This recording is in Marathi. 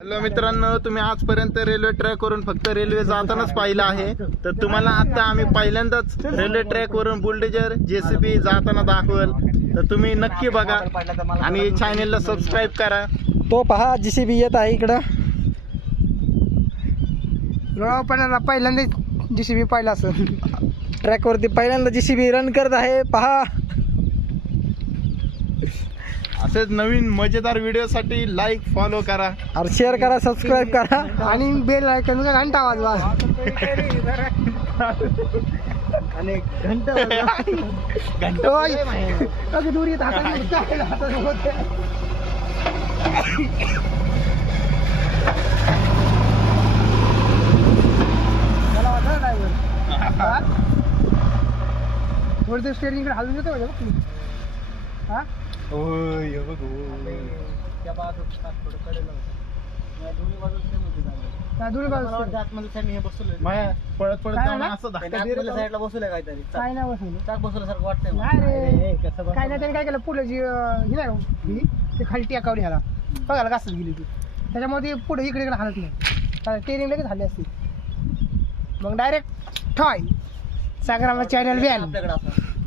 हॅलो मित्रांनो, तुम्ही आजपर्यंत रेल्वे ट्रॅक वरून फक्त रेल्वे जातानाच पाहिलं आहे. तर तुम्हाला आता आम्ही पहिल्यांदाच रेल्वे ट्रॅक वरून बुलडोजर जेसीबी जाताना दाखवल. तर तुम्ही नक्की बघा आणि चॅनेलला सबस्क्राईब करा. तो पहा जेसीबी येत आहे इकडं. पण पहिल्यांदा जेसीबी पाहिला असं ट्रॅक वरती पहिल्यांदा जेसीबी रन करत आहे. पहा, असेच नवीन मजेदार व्हिडिओसाठी लाईक फॉलो करा और शेअर करा, सबस्क्राईब करा आणि बेल आयकॉन घंटा वाजवा आणि घंटा अगं दूर येत वरती स्टेअरिंग इकडे हलवून येतो हा पळत पळत जाऊन असं धक्का दिला. साईडला बसवलंय काहीतरी काय नाही बसवलं चाक बसवल्यासारखं वाटतंय मला. नाही रे, काय नाही त्याने काय केलं पुढे जी ही नाही ही ते खाली टेकावली ह्याला बघायला घासत गेली ती, त्याच्यामुळे ती पुढे इकडे इकडे हालत नाही. टेरिंग लगेच झाली असती, मग डायरेक्ट ठॉय सागरामा चॅनल व्हॅन आपल्याकडे असं